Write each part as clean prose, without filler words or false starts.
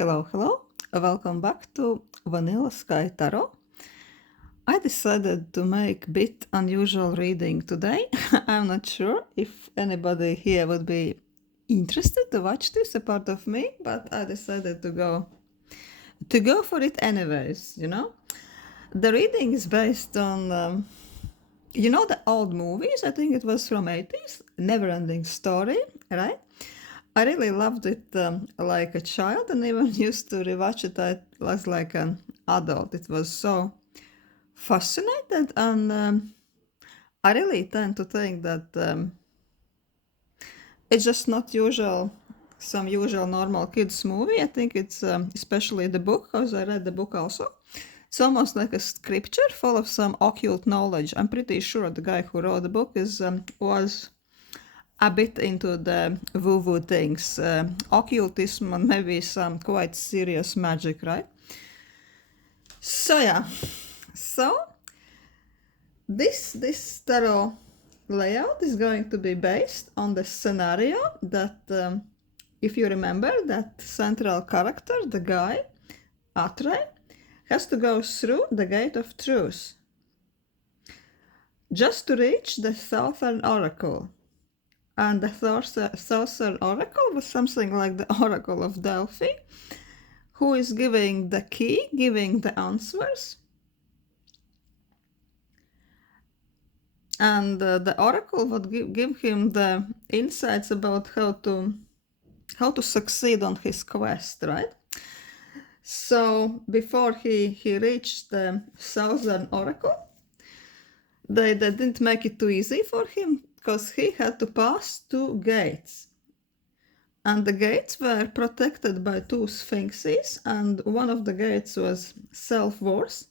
Hello, hello. Welcome back to Vanilla Sky Tarot. I decided to make a bit unusual reading today. I'm not sure if anybody here would be interested to watch this apart of me, but I decided to go for it anyways, The reading is based on the old movies. I think it was from 80s, Neverending Story, right? I really loved it like a child and even used to rewatch it as like an adult. It was so fascinated, and I really tend to think that it's just not some usual normal kids movie. I think it's especially the book, because I read the book also. It's almost like a scripture full of some occult knowledge. I'm pretty sure the guy who wrote the book was a bit into the woo-woo things, occultism, and maybe some quite serious magic, right? So this tarot layout is going to be based on the scenario that, if you remember, that central character, the guy, Atre, has to go through the gate of truth just to reach the Southern Oracle. And the Southern Oracle was something like the Oracle of Delphi, who is giving the key, giving the answers. And the Oracle would give him the insights about how to succeed on his quest, right? So before he reached the Southern Oracle, they didn't make it too easy for him, because he had to pass two gates. And the gates were protected by two sphinxes, and one of the gates was self-worth,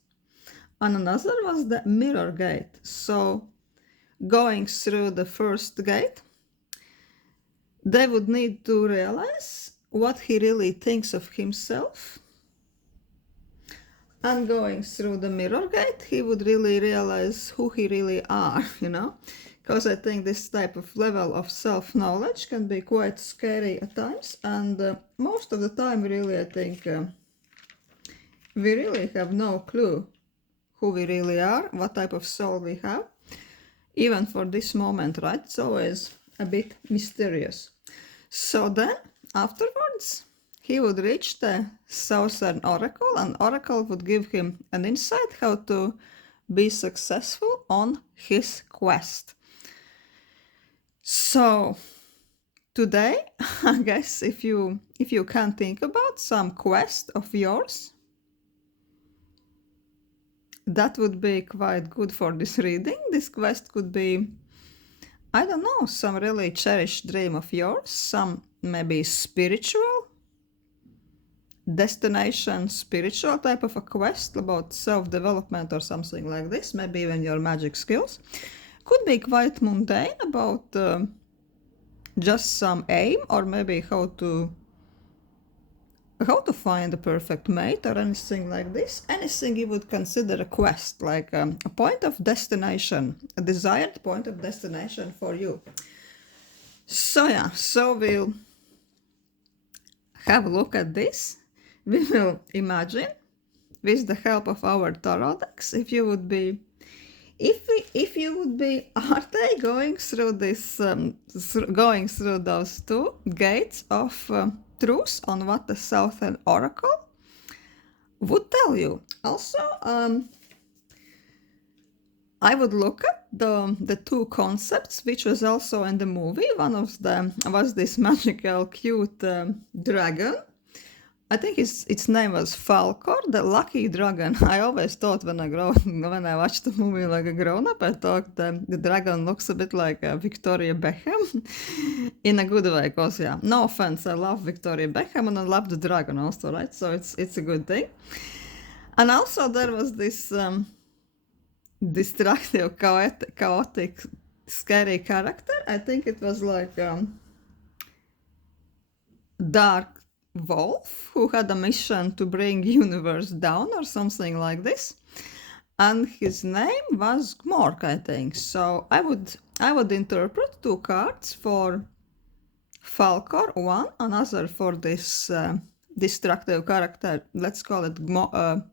and another was the mirror gate. So going through the first gate, they would need to realize what he really thinks of himself. And going through the mirror gate, he would really realize who he really are, Because I think this type of level of self-knowledge can be quite scary at times. And most of the time, really, I think we really have no clue who we really are, what type of soul we have. Even for this moment, right? It's always a bit mysterious. So then, afterwards, he would reach the Southern Oracle, and Oracle would give him an insight how to be successful on his quest. So today, I guess if you can think about some quest of yours, that would be quite good for this reading. This quest could be, I don't know, some really cherished dream of yours, some maybe spiritual destination, spiritual type of a quest about self-development or something like this, maybe even your magic skills. Could be quite mundane about just some aim, or maybe how to find the perfect mate or anything like this. Anything you would consider a quest, like a point of destination, a desired point of destination for you. So we'll have a look at this. We will imagine, with the help of our tarot decks, if you would be Arte going through this, going through those two gates of truth on what the Southern Oracle would tell you. Also, I would look at the two concepts, which was also in the movie. One of them was this magical, cute dragon. I think its name was Falcor, the lucky dragon. I always thought when I watched the movie like a grown-up, I thought the dragon looks a bit like Victoria Beckham, in a good way, because no offense, I love Victoria Beckham and I love the dragon also, right? So it's a good thing. And also there was this destructive, chaotic, scary character. I think it was like dark wolf who had a mission to bring universe down or something like this, and his name was Gmork, I think. So I would interpret two cards for Falcor, one, another for this destructive character. Let's call it Gmork.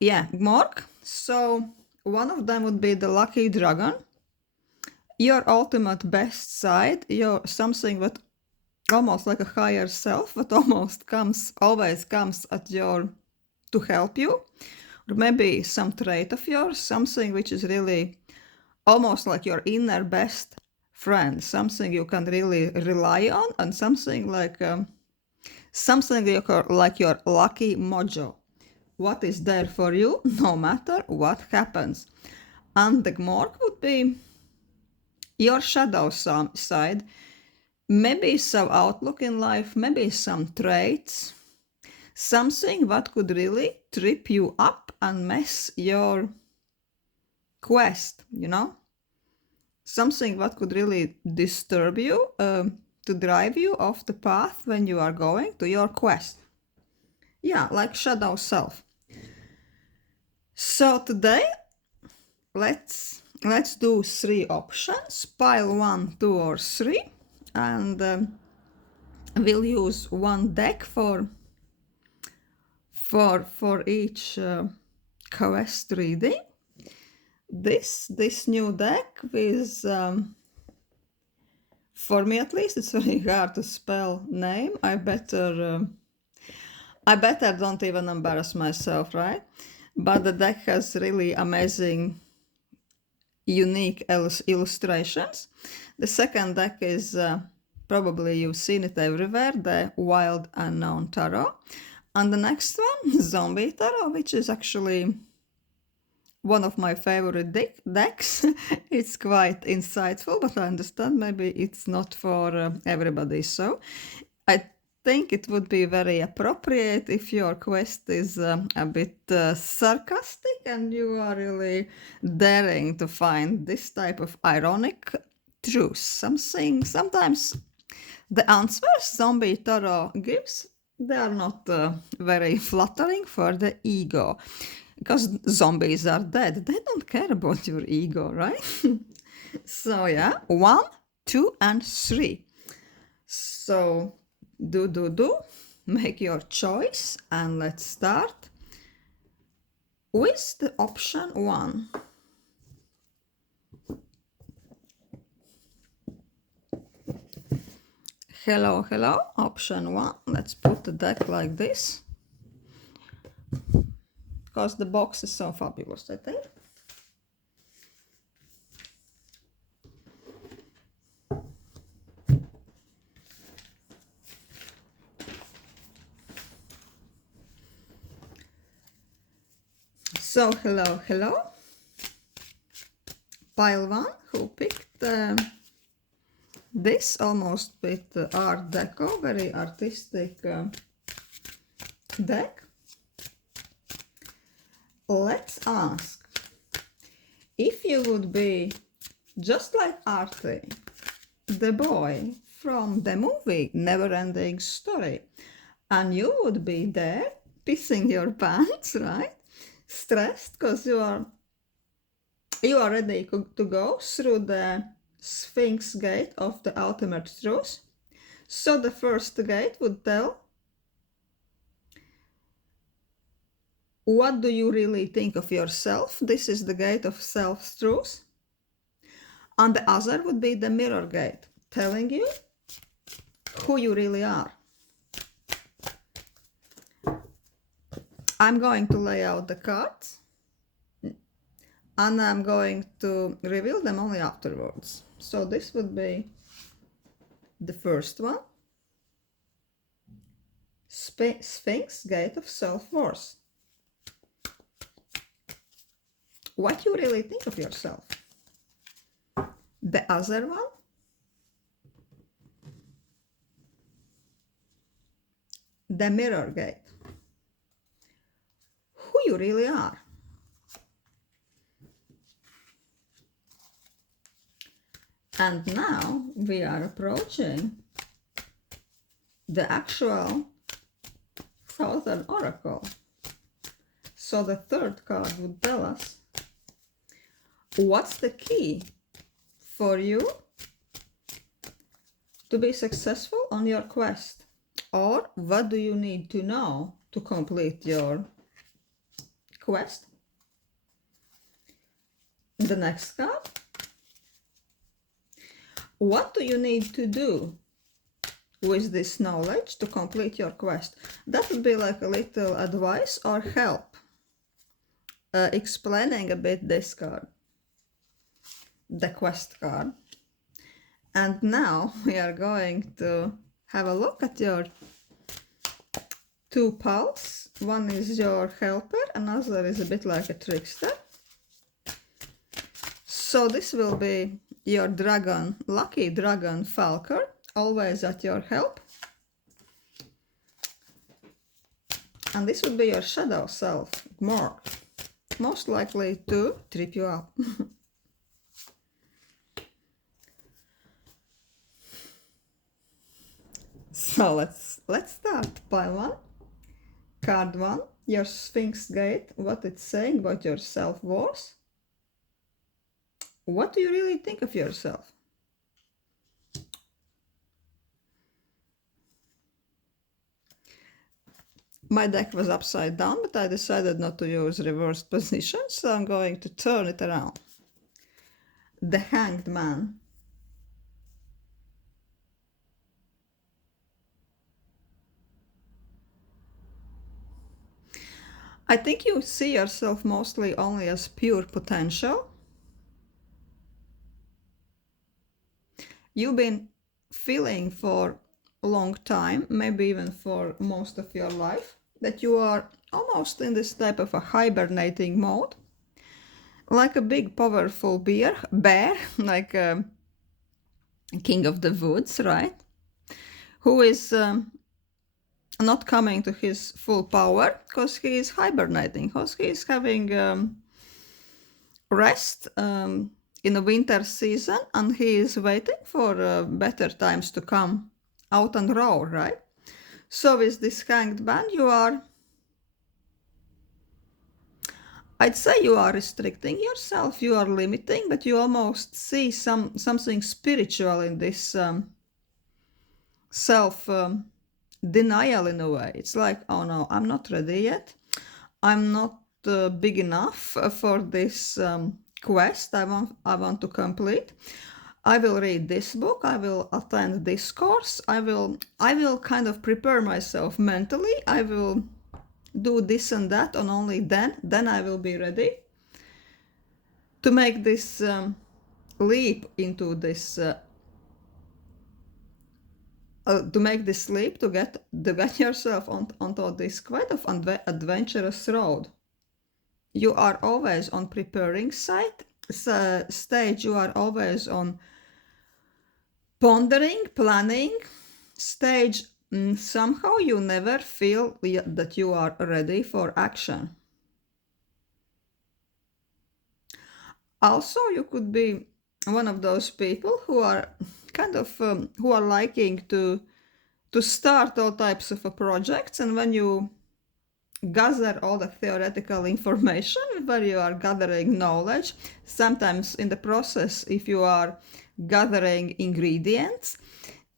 Yeah, Gmork. So one of them would be the lucky dragon. Your ultimate best side, your something that almost like a higher self, that always comes at your to help you, or maybe some trait of yours, something which is really almost like your inner best friend, something you can really rely on, and something like your lucky mojo. What is there for you no matter what happens. And the Gmork would be your shadow side, maybe some outlook in life, maybe some traits, something that could really trip you up and mess your quest, something that could really disturb you, to drive you off the path when you are going to your quest. Yeah, like shadow self. So today let's do 3 options, pile 1, 2 or 3, and we'll use one deck for each quest reading. This new deck is, for me at least, it's very hard to spell name. I better don't even embarrass myself, right? But the deck has really amazing, unique illustrations. The second deck is, probably you've seen it everywhere, the Wild Unknown Tarot. And the next one, Zombie Tarot, which is actually one of my favorite decks. It's quite insightful, but I understand maybe it's not for everybody. So I think it would be very appropriate if your quest is a bit sarcastic and you are really daring to find this type of ironic truth. Sometimes the answers Zombie Tarot gives, they are not very flattering for the ego. Because zombies are dead. They don't care about your ego, right? So yeah, 1, 2, and 3. So do. Make your choice, and let's start with the option 1. Hello, option 1. Let's put the deck like this, because the box is so fabulous, I think. So hello. Pile 1, who picked this almost with Art Deco, very artistic deck. Let's ask, if you would be just like Artie, the boy from the movie Neverending Story, and you would be there pissing your pants, right? Stressed because you are ready to go through the Sphinx gate of the ultimate truth. So the first gate would tell, what do you really think of yourself? This is the gate of self-truth. And the other would be the mirror gate, telling you who you really are. I'm going to lay out the cards, and I'm going to reveal them only afterwards. So this would be the first one, Sphinx gate of self-worth. What you really think of yourself. The other one, the mirror gate, who you really are. And now we are approaching the actual Southern Oracle. So the third card would tell us, what's the key for you to be successful on your quest? or what do you need to know to complete your quest? The next card. What do you need to do with this knowledge to complete your quest? That would be like a little advice or help explaining a bit this card, the quest card. And now we are going to have a look at your two pals. One is your helper, another is a bit like a trickster. So this will be your dragon, lucky dragon Falcor, always at your help. And this would be your shadow self, Gmork, most likely to trip you up. So let's start. Pile 1, card 1, your Sphinx Gate, what it's saying about your self-worth. What do you really think of yourself? My deck was upside down, but I decided not to use reversed position, so I'm going to turn it around. The Hanged Man. I think you see yourself mostly only as pure potential. You've been feeling for a long time, maybe even for most of your life, that you are almost in this type of a hibernating mode, like a big powerful bear, like a king of the woods, right? Who is not coming to his full power because he is hibernating, because he is having rest in the winter season, and he is waiting for better times to come out and roar, right? So with this Hanged Man, you are, I'd say you are restricting yourself, you are limiting, but you almost see something spiritual in this self denial in a way. It's like, oh no, I'm not ready yet. I'm not big enough for this quest I want to complete. I will read this book, I will attend this course, I will kind of prepare myself mentally, I will do this and that, and only then I will be ready to make this leap into this to make this leap to get yourself onto this quite of adventurous road. You are always on preparing stage, you are always on pondering, planning stage. Somehow you never feel that you are ready for action. Also, you could be one of those people who are kind of who are liking to start all types of projects, and when you gather all the theoretical information, where you are gathering knowledge, sometimes in the process, if you are gathering ingredients,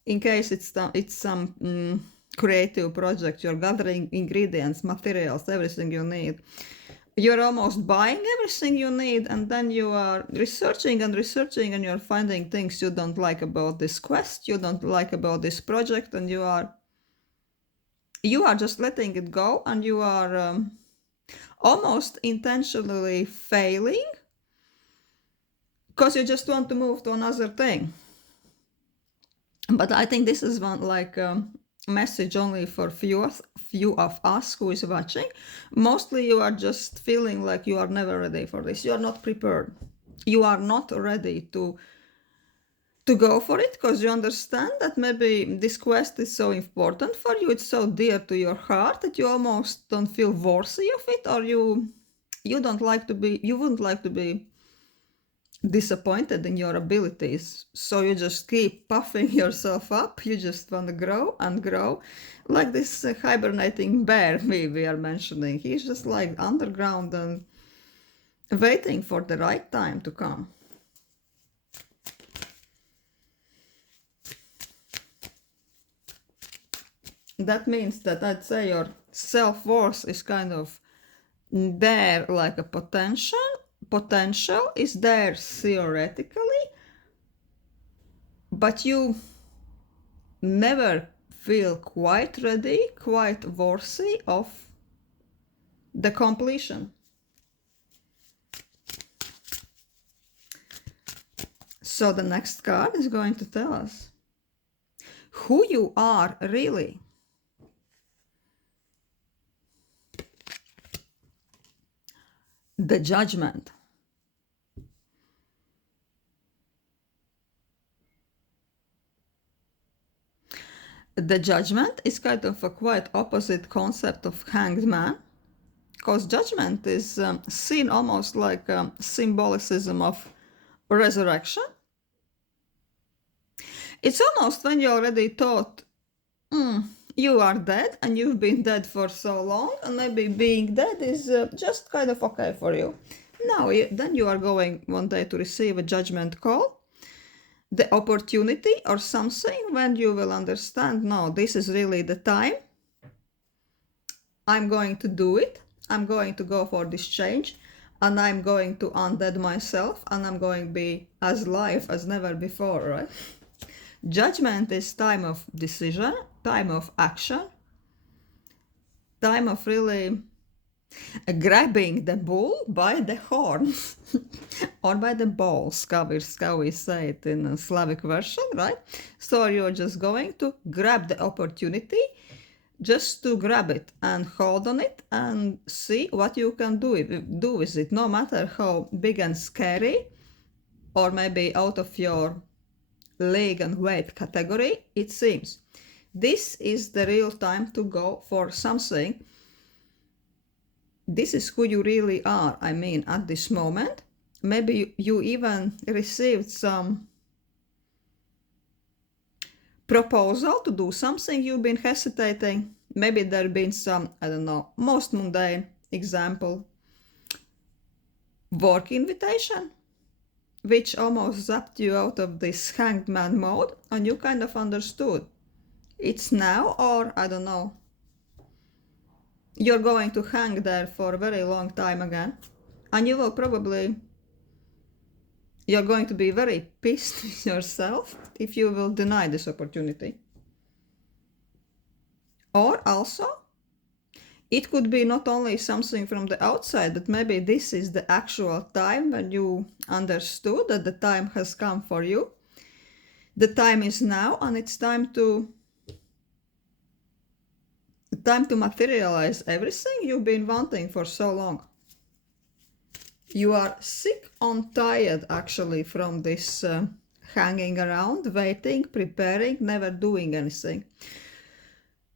in case it's some creative project, you're gathering ingredients, materials, everything you need. You're almost buying everything you need, and then you are researching and you're finding things you don't like about this quest, you don't like about this project, and you are just letting it go, and you are almost intentionally failing because you just want to move to another thing. But I think this is one like message only for few of us who is watching. Mostly you are just feeling like you are never ready for this. You are not prepared. You are not ready to go for it, because you understand that maybe this quest is so important for you, it's so dear to your heart, that you almost don't feel worthy of it, or you wouldn't like to be disappointed in your abilities, so you just keep puffing yourself up. You just want to grow and grow, like this hibernating bear we are mentioning. He's just like underground and waiting for the right time to come. that means that I'd say your self-worth is kind of there, like a potential is there theoretically, but you never feel quite ready, quite worthy of the completion. So the next card is going to tell us who you are really. The Judgment. The Judgment is kind of a quite opposite concept of Hanged Man, because judgment is seen almost like a symbolicism of resurrection. It's almost when you already thought you are dead and you've been dead for so long, and maybe being dead is just kind of okay for you. Now, then you are going one day to receive a judgment call, the opportunity or something when you will understand, no, this is really the time. I'm going to do it. I'm going to go for this change, and I'm going to undead myself, and I'm going to be as live as never before, right? Judgment is time of decision, time of action, time of really grabbing the bull by the horns or by the balls, how we say it in a Slavic version, right? So you're just going to grab the opportunity, just to grab it and hold on it and see what you can do with it, no matter how big and scary or maybe out of your league and weight category it seems. This is the real time to go for something. This is who you really are, I mean, at this moment. Maybe you even received some proposal to do something you've been hesitating. Maybe there been some, I don't know, most mundane example, work invitation, which almost zapped you out of this hanged man mode, and you kind of understood it's now, or I don't know, you're going to hang there for a very long time again, and you will probably, you're going to be very pissed with yourself if you will deny this opportunity. Or also, it could be not only something from the outside, but maybe this is the actual time when you understood that the time has come for you. The time is now, and it's time to materialize everything you've been wanting for so long. You are sick and tired, actually, from this hanging around, waiting, preparing, never doing anything.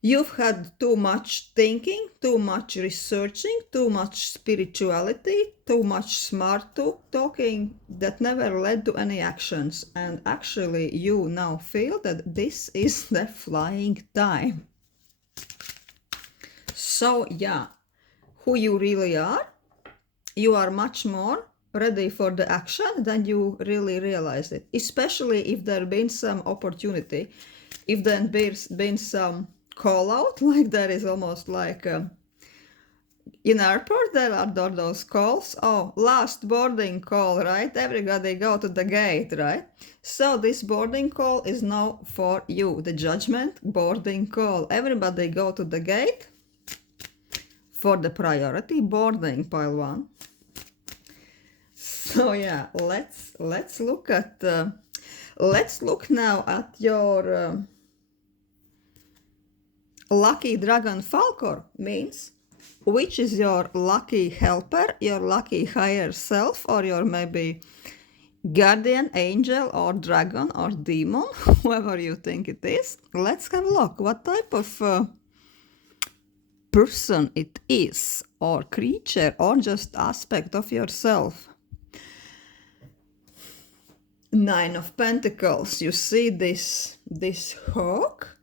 You've had too much thinking, too much researching, too much spirituality, too much smart talking that never led to any actions. And actually, you now feel that this is the flying time. So, yeah, who you really are, you are much more ready for the action than you really realize it, especially if there been some opportunity, if there's been some call out, like there is almost like in airport there are those calls, oh, last boarding call, right? Everybody go to the gate, right? So this boarding call is now for you, the judgment boarding call. Everybody go to the gate for the priority boarding, pile one. So yeah, let's look at let's look now at your lucky dragon falcor, means which is your lucky helper, your lucky higher self, or your maybe guardian angel or dragon or demon, whoever you think it is. Let's have a look what type of person it is, or creature, or just aspect of yourself. Nine of Pentacles. You see this hawk?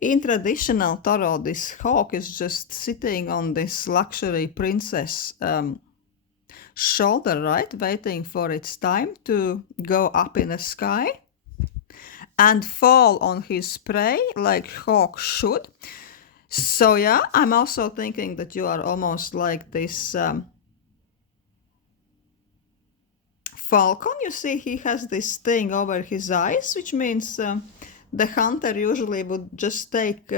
In traditional tarot, this hawk is just sitting on this luxury princess shoulder, right? Waiting for its time to go up in the sky and fall on his prey like hawk should. So yeah, I'm also thinking that you are almost like this falcon. You see, he has this thing over his eyes, which means the hunter usually would just take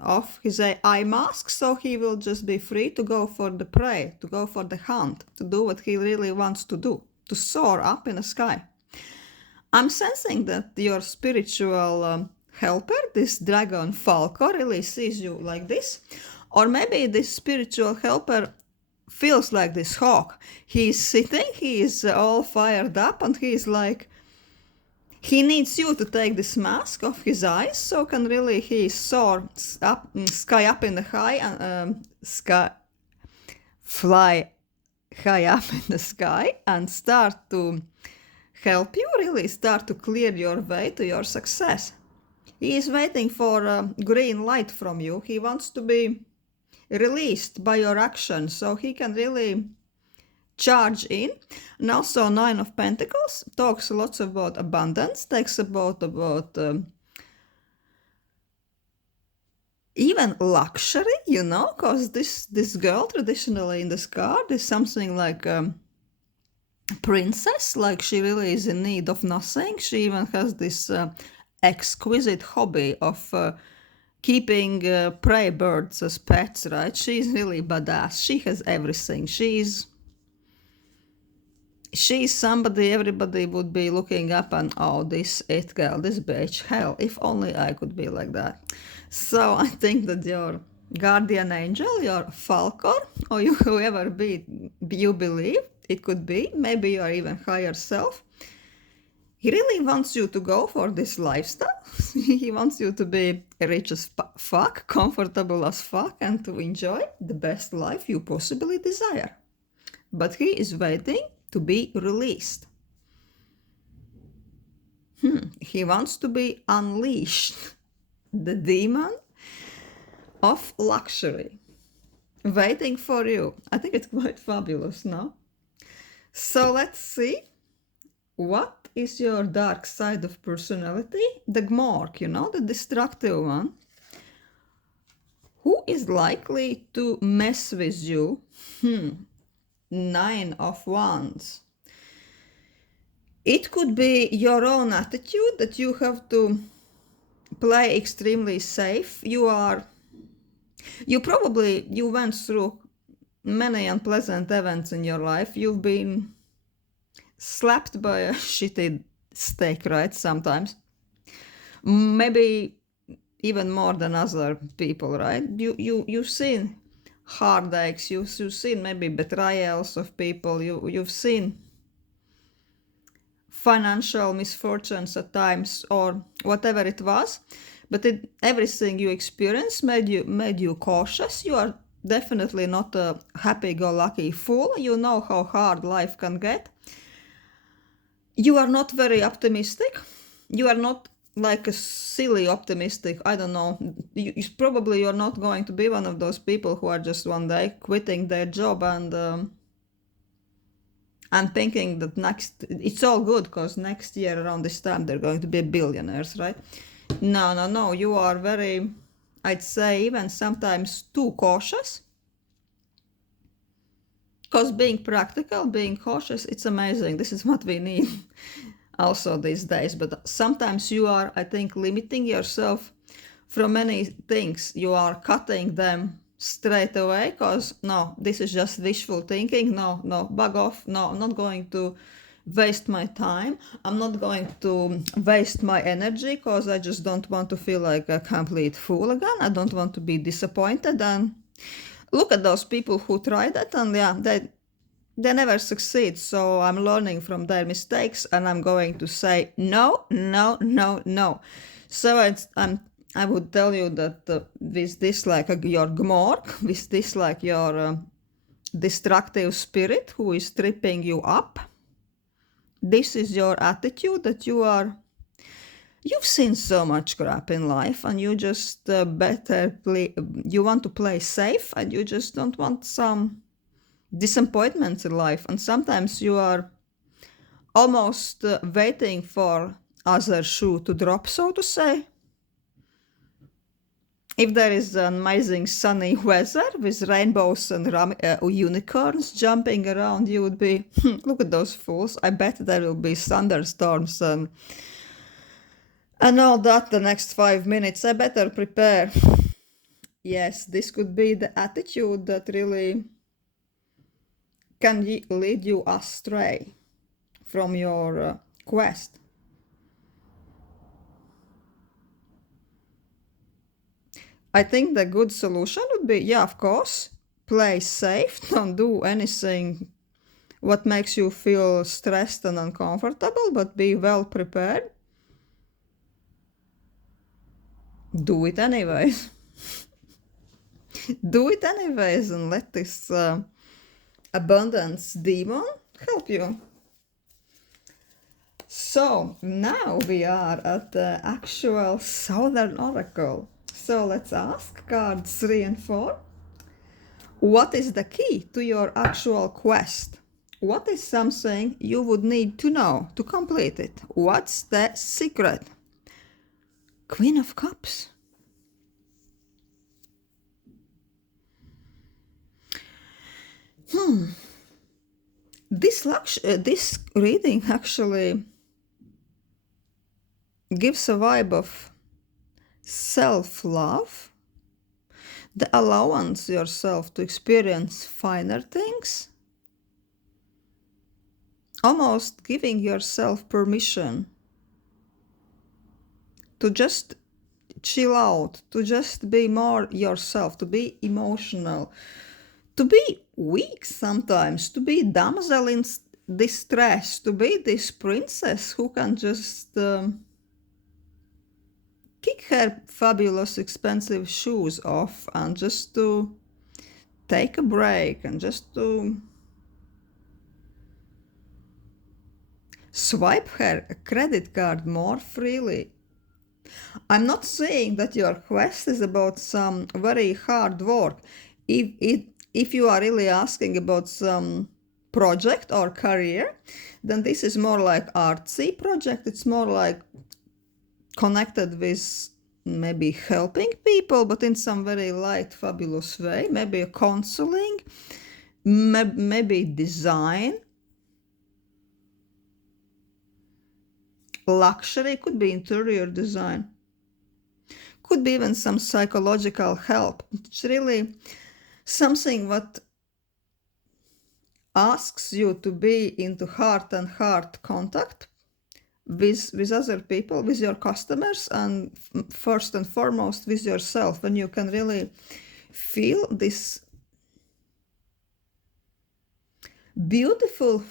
off his eye mask, so he will just be free to go for the prey, to go for the hunt, to do what he really wants to do, to soar up in the sky. I'm sensing that your spiritual helper, this dragon falco, really sees you like this. Or maybe this spiritual helper feels like this hawk. He's sitting, he is all fired up, and he's like, he needs you to take this mask off his eyes, so can really he soar up, sky up in the high, and fly high up in the sky and start to help you really start to clear your way to your success. He is waiting for a green light from you. He wants to be released by your action, so he can really charge in. And also Nine of Pentacles talks lots about abundance, talks about even luxury, you know, because this girl traditionally in this card is something like princess, like she really is in need of nothing. She even has this exquisite hobby of keeping prey birds as pets, right? She's really badass. She has everything. She's somebody everybody would be looking up and, oh, this it girl, this bitch, hell, if only I could be like that. So I think that your guardian angel, your falcon, or whoever you believe it could be, maybe your even higher self, he really wants you to go for this lifestyle. He wants you to be rich as fuck, comfortable as fuck, and to enjoy the best life you possibly desire. But he is waiting to be released. He wants to be unleashed. The demon of luxury, waiting for you. I think it's quite fabulous, no? So let's see. What is your dark side of personality? The Gmork, you know, the destructive one. Who is likely to mess with you? Nine of Wands. It could be your own attitude that you have to play extremely safe. You went through many unpleasant events in your life. You've been slapped by a shitty stick, right? Sometimes. Maybe even more than other people, right? You've seen heartaches, you've seen maybe betrayals of people, you've seen financial misfortunes at times, or whatever it was, but everything you experienced made you cautious. You are definitely not a happy-go-lucky fool. You know how hard life can get. You are not very optimistic. You are not like a silly optimistic, I don't know. You're not going to be one of those people who are just one day quitting their job and thinking that it's all good because next year around this time they're going to be billionaires, right? No. You are very, I'd say, even sometimes too cautious. Because being practical, being cautious, it's amazing. This is what we need also these days. But sometimes you are, I think, limiting yourself from many things. You are cutting them straight away because, no, this is just wishful thinking. No, bug off. No, I'm not going to waste my time. I'm not going to waste my energy because I just don't want to feel like a complete fool again. I don't want to be disappointed. And look at those people who try that, and yeah, they never succeed. So I'm learning from their mistakes, and I'm going to say no. So I would tell you that with this like your Gmork, with this like your destructive spirit who is tripping you up, this is your attitude that you've seen so much crap in life, and you just you want to play safe, and you just don't want some disappointments in life. And sometimes you are almost waiting for other shoe to drop, so to say. If there is amazing sunny weather with rainbows and unicorns jumping around, you would be, look at those fools. I bet there will be thunderstorms and all that the next 5 minutes. I better prepare. Yes, this could be the attitude that really can lead you astray from your quest. I think the good solution would be, yeah, of course, play safe, don't do anything what makes you feel stressed and uncomfortable, but be well prepared. Do it anyways. Do it anyways and let this abundance demon help you. So now we are at the actual Southern Oracle. So let's ask cards 3 and 4. What is the key to your actual quest? What is something you would need to know to complete it? What's the secret? Queen of Cups. This reading actually gives a vibe of self-love, the allowance yourself to experience finer things, almost giving yourself permission to just chill out, to just be more yourself, to be emotional, to be weak sometimes, to be damsel in distress, to be this princess who can just kick her fabulous expensive shoes off and just to take a break and just to swipe her credit card more freely. I'm not saying that your quest is about some very hard work. If you are really asking about some project or career, then this is more like artsy project. It's more like connected with maybe helping people, but in some very light, fabulous way. Maybe a counseling, maybe design. Luxury could be interior design. Could be even some psychological help. It's really something what asks you to be into heart and heart contact with other people, with your customers, and first and foremost with yourself, when you can really feel this beautiful,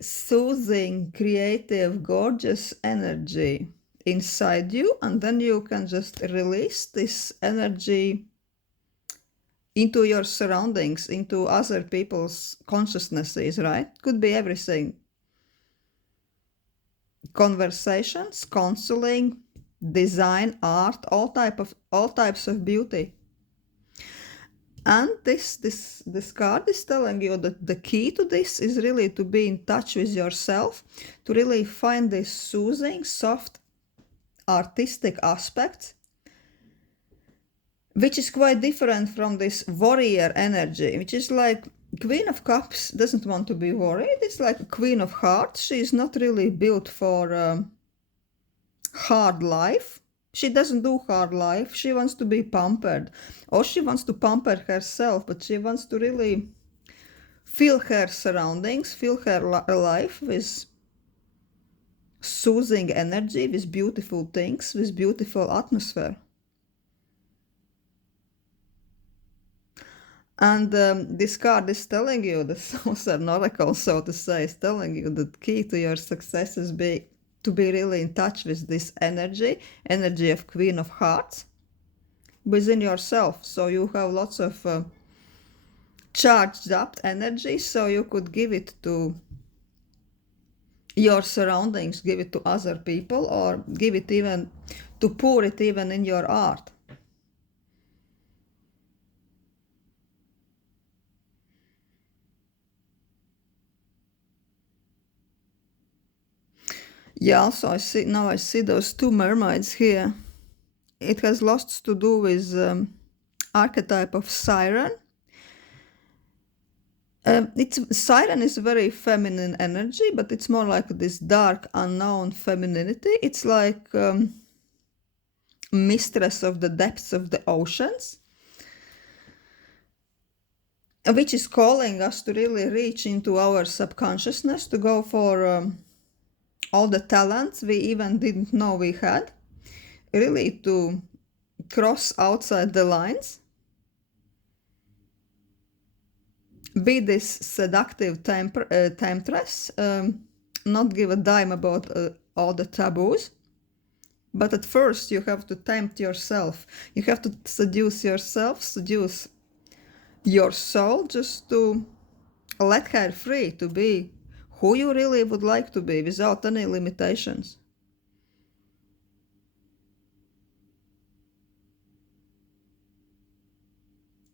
soothing, creative, gorgeous energy inside you, and then you can just release this energy into your surroundings, into other people's consciousnesses, right? Could be everything. Conversations, counseling, design, art, all types of beauty. And this card is telling you that the key to this is really to be in touch with yourself, to really find this soothing, soft, artistic aspect, which is quite different from this warrior energy, which is like Queen of Cups doesn't want to be worried. It's like a Queen of Hearts. She's not really built for hard life. She doesn't do hard life. She wants to be pampered, or she wants to pamper herself, but she wants to really feel her surroundings, feel her life with soothing energy, with beautiful things, with beautiful atmosphere. And this card is telling you, the Southern Oracle, so to say, is telling you that key to your success is to be really in touch with this energy of Queen of Hearts within yourself. So you have lots of charged up energy, so you could give it to your surroundings, give it to other people, or give it even to pour it even in your art. Yeah, so I see those two mermaids here it has lots to do with archetype of siren. Siren is very feminine energy, but it's more like this dark, unknown femininity. It's like mistress of the depths of the oceans, which is calling us to really reach into our subconsciousness, to go for all the talents we even didn't know we had, really to cross outside the lines. Be this seductive temptress, not give a dime about all the taboos, but at first you have to tempt yourself. You have to seduce yourself, seduce your soul, just to let her free to be who you really would like to be without any limitations.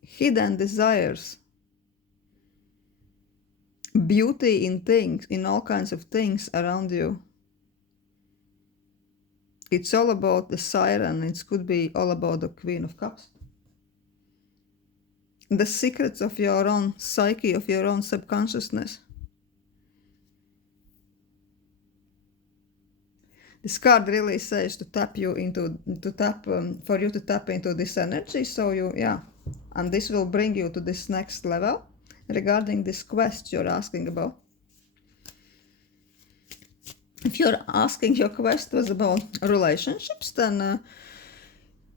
Hidden desires, beauty in things, in all kinds of things around you. It's all about the siren. It could be all about the Queen of Cups. The secrets of your own psyche, of your own subconsciousness. This card really says to tap you into, for you to tap into this energy. So and this will bring you to this next level regarding this quest you're asking about. If you're asking your quest was about relationships, then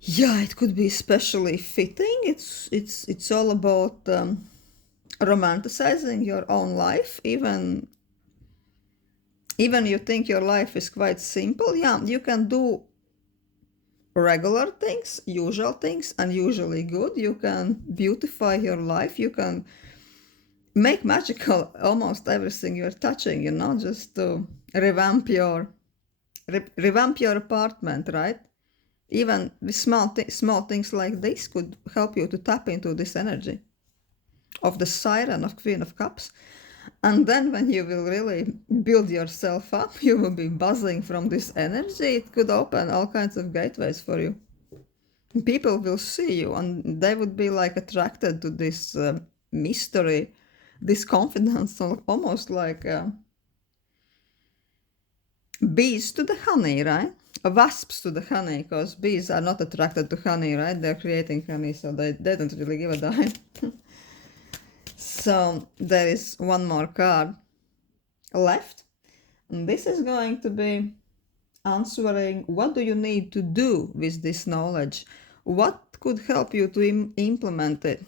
it could be especially fitting. It's all about romanticizing your own life, even you think your life is quite simple. You can do regular things, usual things, unusually good. You can beautify your life. You can make magical almost everything you're touching, just to revamp your apartment, right? Even with small things like this could help you to tap into this energy of the siren of Queen of Cups. And then when you will really build yourself up, you will be buzzing from this energy. It could open all kinds of gateways for you. People will see you and they would be like attracted to this mystery, this confidence, almost like bees to the honey, right? Wasps to the honey, because bees are not attracted to honey, right? They're creating honey, so they don't really give a damn. So there is one more card left, and this is going to be answering what do you need to do with this knowledge? What could help you to implement it?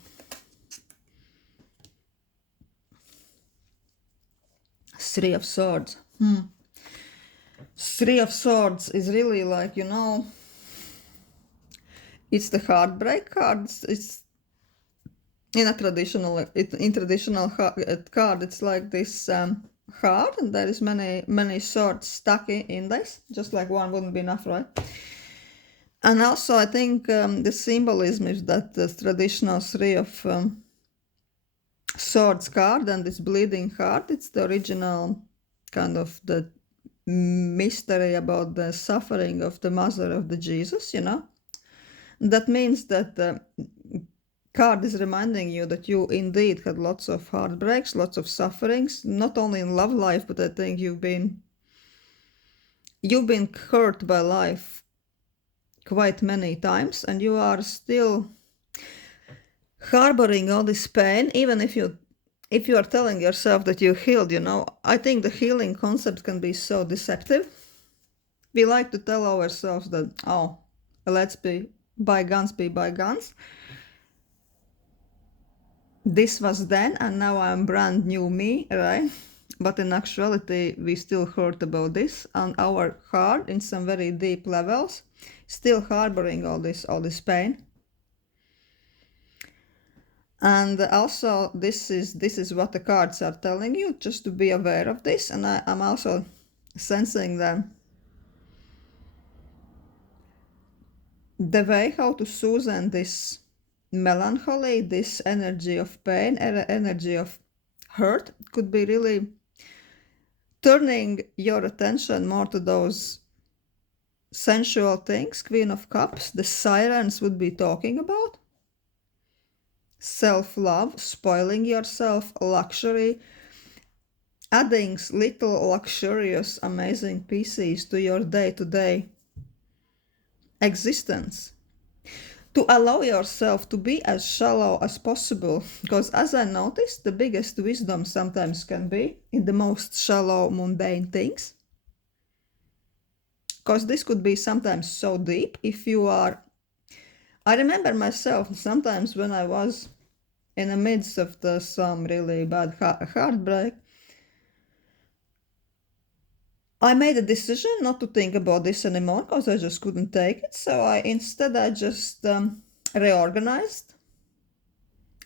Three of Swords. Three of Swords is really like, it's the heartbreak card. It's in traditional card. It's like this heart, and there is many swords stuck in this. Just like one wouldn't be enough, right? And also, I think the symbolism is that the traditional Three of Swords card and this bleeding heart. It's the original kind of the mystery about the suffering of the mother of the Jesus, That means that the card is reminding you that you indeed had lots of heartbreaks, lots of sufferings, not only in love life, but I think you've been hurt by life quite many times, and you are still harboring all this pain, even if you are telling yourself that you healed. I think the healing concept can be so deceptive. We like to tell ourselves that, let's be bygones. This was then, and now I'm brand new me, right? But in actuality, we still hurt about this, and our heart, in some very deep levels, still harboring all this pain. And also, this is what the cards are telling you, just to be aware of this. And I'm also sensing that the way how to soothe this melancholy, this energy of pain, energy of hurt, could be really turning your attention more to those sensual things, Queen of Cups, the sirens would be talking about. Self-love, spoiling yourself, luxury, adding little luxurious, amazing pieces to your day-to-day existence. To allow yourself to be as shallow as possible, because as I noticed, the biggest wisdom sometimes can be in the most shallow, mundane things. Because this could be sometimes so deep if you are... I remember myself sometimes when I was in the midst of some really bad heartbreak, I made a decision not to think about this anymore because I just couldn't take it. So I just reorganized,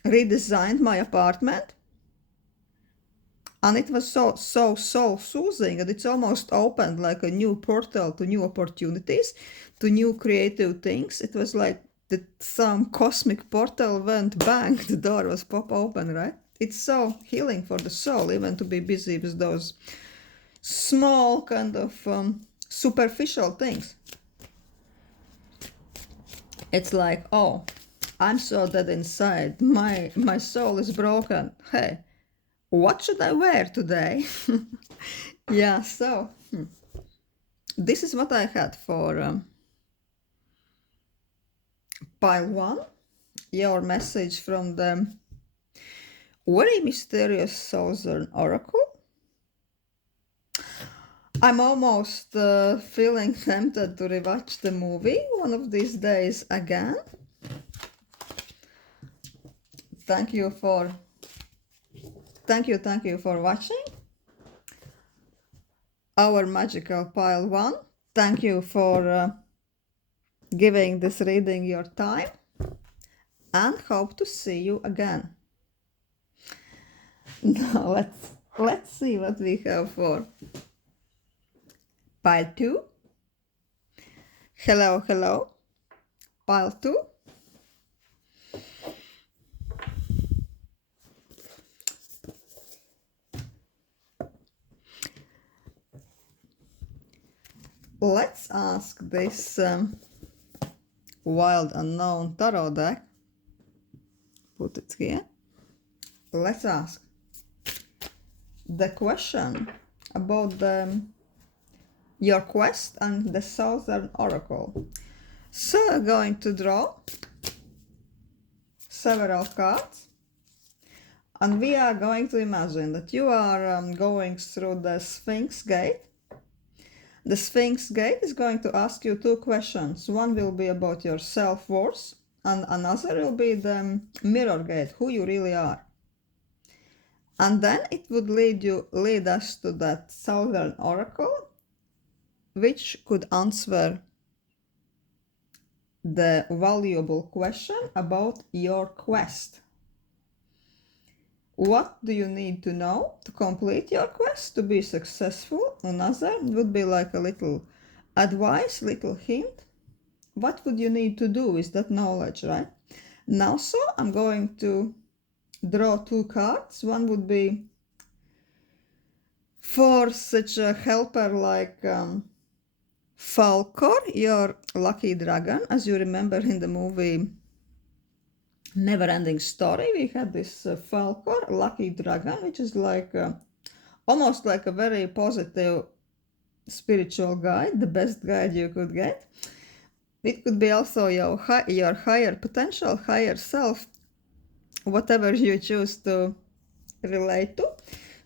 redesigned my apartment, and it was so soothing, and it's almost opened like a new portal to new opportunities, to new creative things. It was like some cosmic portal went bang, the door was pop open, right? It's so healing for the soul, even to be busy with those small kind of superficial things. It's like, oh, I'm so dead inside, my soul is broken. Hey, what should I wear today? Yeah, so this is what I had for pile 1, your message from the very mysterious Southern Oracle. I'm almost feeling tempted to rewatch the movie one of these days again. Thank you for watching our magical pile 1. Thank you for giving this reading your time, and hope to see you again. Now let's see what we have for pile 2. Hello, pile 2. Let's ask this wild unknown tarot deck. Put it here. Let's ask the question about your quest and the Southern Oracle. So I'm going to draw several cards, and we are going to imagine that you are going through the Sphinx Gate. The Sphinx Gate is going to ask you 2 questions. One will be about your self-worth, and another will be the Mirror Gate, who you really are. And then it would lead us to that Southern Oracle, which could answer the valuable question about your quest. What do you need to know to complete your quest, to be successful? Another would be like a little advice, little hint. What would you need to do with that knowledge, right? Now, so I'm going to draw 2 cards. One would be for such a helper like Falcor, your lucky dragon. As you remember in the movie Neverending Story, we had this Falcor, lucky dragon, which is like almost like a very positive spiritual guide, the best guide you could get. It could be also your higher potential, higher self, whatever you choose to relate to.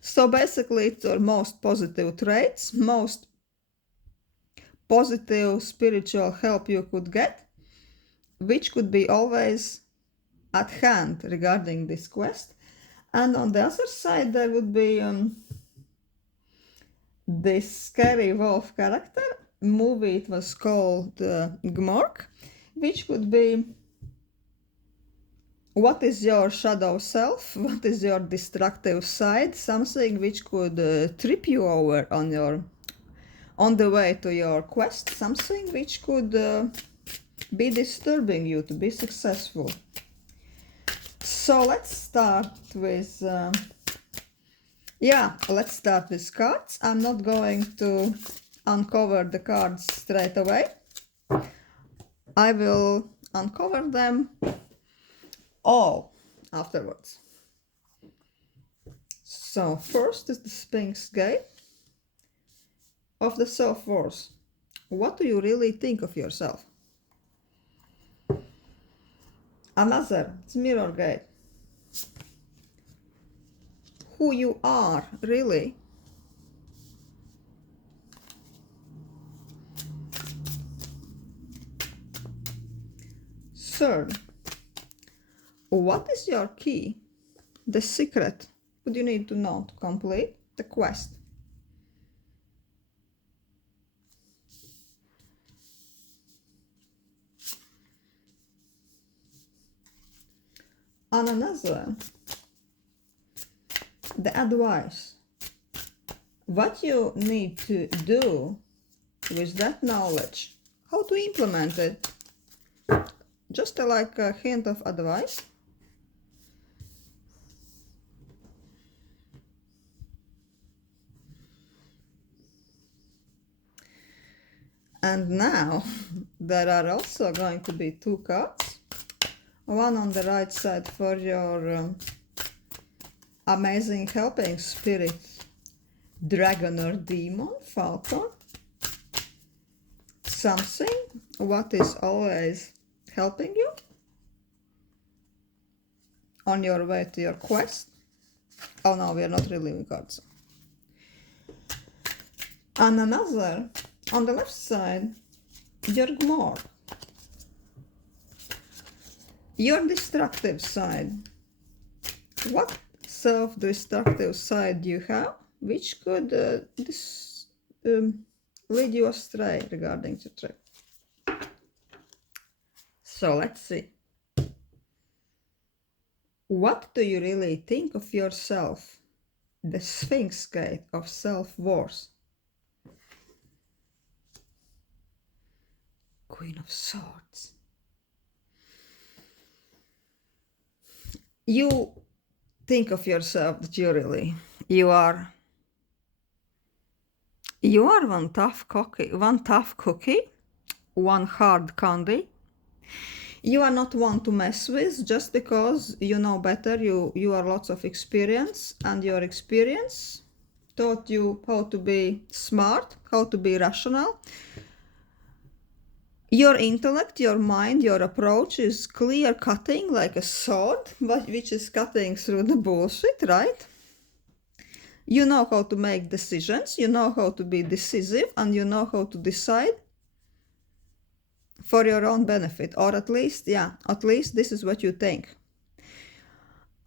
So basically it's your most positive traits, most positive spiritual help you could get, which could be always at hand regarding this quest. And on the other side there would be this scary wolf character. Movie it was called Gmork, which could be what is your shadow self, what is your destructive side, something which could trip you over on the way to your quest, something which could be disturbing you to be successful. So let's start with let's start with cards. I'm not going to uncover the cards straight away. I will uncover them all afterwards. So first is the Sphinx Gate of the self-worth. What do you really think of yourself? Another, it's Mirror Gate. Who you are, really. Third, what is your key? The secret. What do you need to know to complete the quest? And another, the advice. What you need to do with that knowledge, how to implement it. Just like a hint of advice. And now there are also going to be two cards. One on the right side for your amazing helping spirit, dragon or demon, falcon. Something what is always helping you on your way to your quest. Oh no, we are not revealing cards. And another, on the left side, your gmor, your destructive side. What self-destructive side you have, which could lead you astray regarding the trip. So let's see. What do you really think of yourself? The Sphinx Gate of self-worth. Queen of Swords. You think of yourself that you are one tough cookie, one hard candy. You are not one to mess with just because you know better. You are lots of experience, and your experience taught you how to be smart, how to be rational. Your intellect, your mind, your approach is clear cutting like a sword, which is cutting through the bullshit, right? You know how to make decisions, you know how to be decisive, and you know how to decide for your own benefit, or at least this is what you think.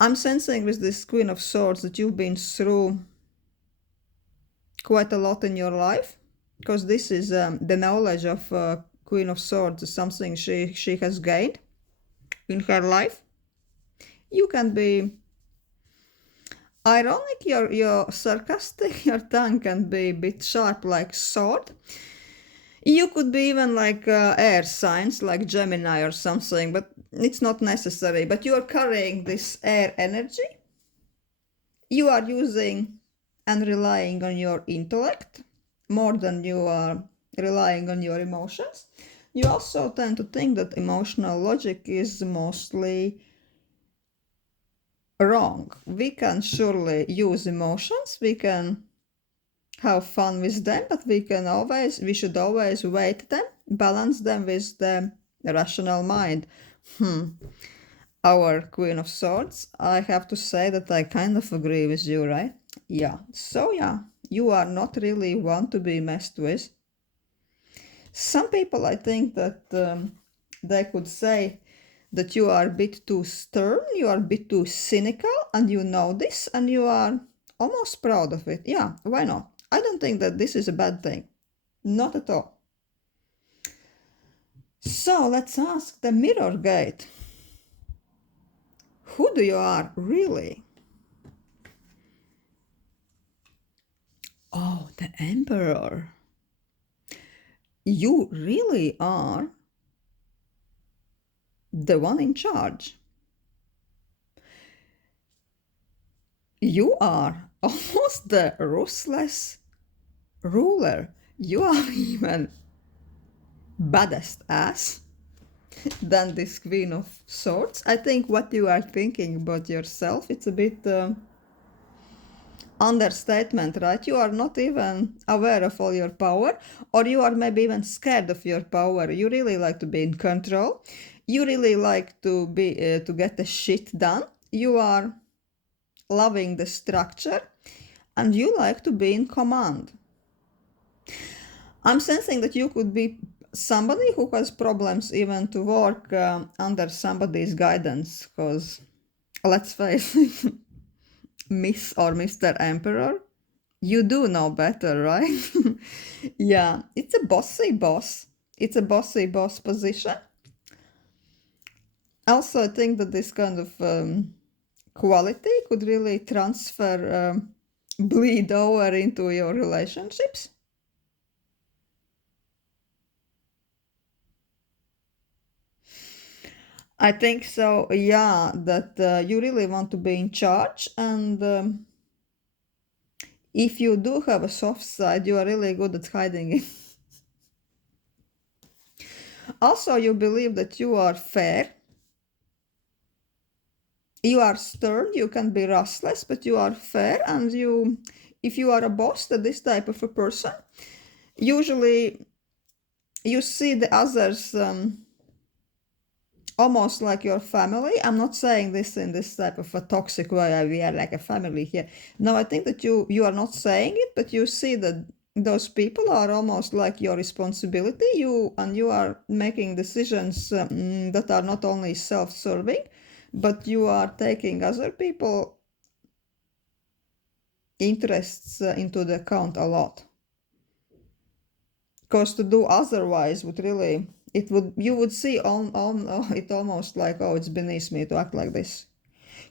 I'm sensing with this Queen of Swords that you've been through quite a lot in your life, because this is the knowledge of Queen of Swords is something she has gained in her life. You can be ironic, you're sarcastic, your tongue can be a bit sharp like sword. You could be even like air signs, like Gemini or something, but it's not necessary. But you are carrying this air energy. You are using and relying on your intellect more than you are relying on your emotions. You also tend to think that emotional logic is mostly wrong. We can surely use emotions, we can have fun with them, but we should always weight them, balance them with the rational mind. Our Queen of Swords, I have to say that I kind of agree with you, right? Yeah, so yeah, you are not really one to be messed with. Some people, I think that they could say that you are a bit too stern, you are a bit too cynical, and you know this, and you are almost proud of it. Yeah, why not? I don't think that this is a bad thing. Not at all. So let's ask the Mirror Gate. Who do you are, really? Oh, the Emperor. You really are the one in charge. You are almost the ruthless ruler. You are even baddest ass than this Queen of Swords. I think what you are thinking about yourself, it's a bit understatement, right? You are not even aware of all your power, or you are maybe even scared of your power. You really like to be in control. You really like to be to get the shit done. You are loving the structure, and you like to be in command. I'm sensing that you could be somebody who has problems even to work under somebody's guidance, because let's face it, Miss or Mr. Emperor, you do know better, right? Yeah, it's a bossy boss. It's a bossy boss position. Also, I think that this kind of quality could really transfer, bleed over into your relationships. I think so, yeah, that you really want to be in charge, and if you do have a soft side, you are really good at hiding it. Also, you believe that you are fair, you are stern, you can be restless, but you are fair, and if you are a boss to this type of a person, usually you see the others almost like your family. I'm not saying this in this type of a toxic way, we are like a family here. No, I think that you are not saying it, but you see that those people are almost like your responsibility. You are making decisions that are not only self-serving, but you are taking other people interests into the account a lot, because to do otherwise would really, it would, you would see on it almost like, oh, it's beneath me to act like this,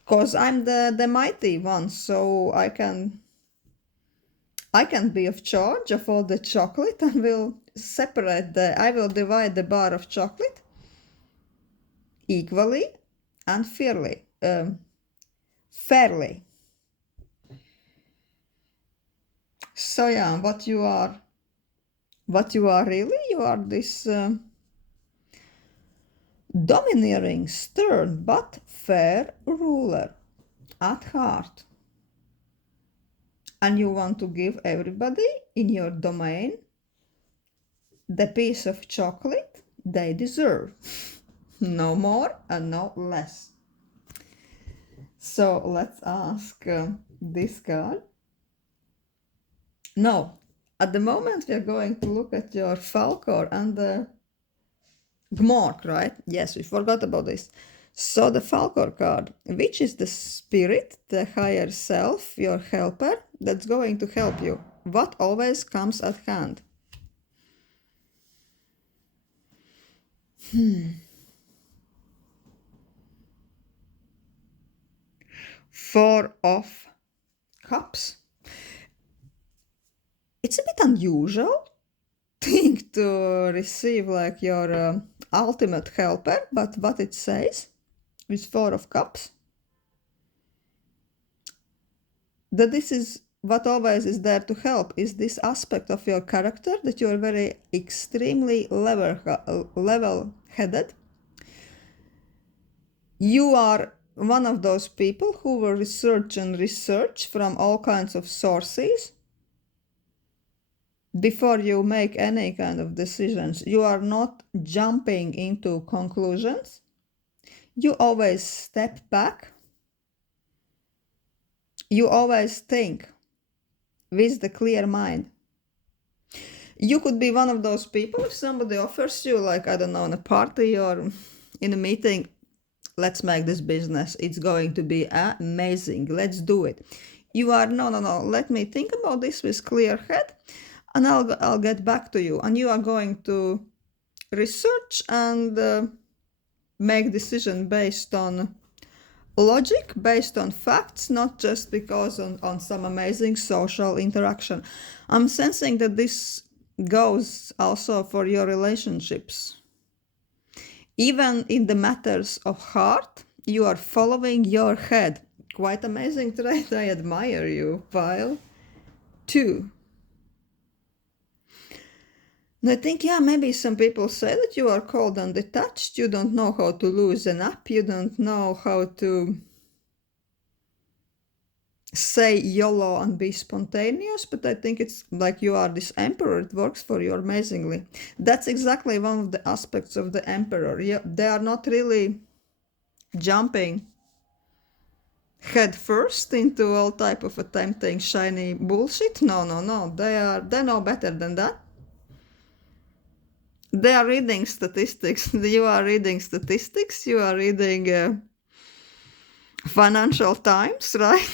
because I'm the mighty one, so I can be of charge of all the chocolate, and will I will divide the bar of chocolate equally and fairly. So yeah, what you are really, you are this domineering, stern, but fair ruler at heart. And you want to give everybody in your domain the piece of chocolate they deserve. No more and no less. So let's ask this card. No, at the moment we are going to look at your Falcor and the Gmork, right? Yes, we forgot about this. So the Falcor card, which is the spirit, the higher self, your helper, that's going to help you. What always comes at hand? Four of Cups. It's a bit unusual thing to receive like your ultimate helper, but what it says with Four of Cups, that this is what always is there to help, is this aspect of your character, that you're very extremely level-headed. You are one of those people who will research and research from all kinds of sources before you make any kind of decisions. You are not jumping into conclusions. You always step back. You always think with the clear mind. You could be one of those people, if somebody offers you, like, I don't know, in a party or in a meeting, let's make this business, it's going to be amazing, let's do it. You are, no, let me think about this with clear head, and I'll get back to you. And you are going to research and make decision based on logic, based on facts, not just because on some amazing social interaction. I'm sensing that this goes also for your relationships. Even in the matters of heart, you are following your head. Quite amazing trait. I admire you, Pile. 2. I think, yeah, maybe some people say that you are cold and detached, you don't know how to loosen up, you don't know how to say YOLO and be spontaneous, but I think it's like you are this emperor, it works for you amazingly. That's exactly one of the aspects of the emperor. Yeah, they are not really jumping head first into all type of a tempting shiny bullshit. No, they know better than that. They are reading statistics. You are reading statistics, you are reading Financial Times, right?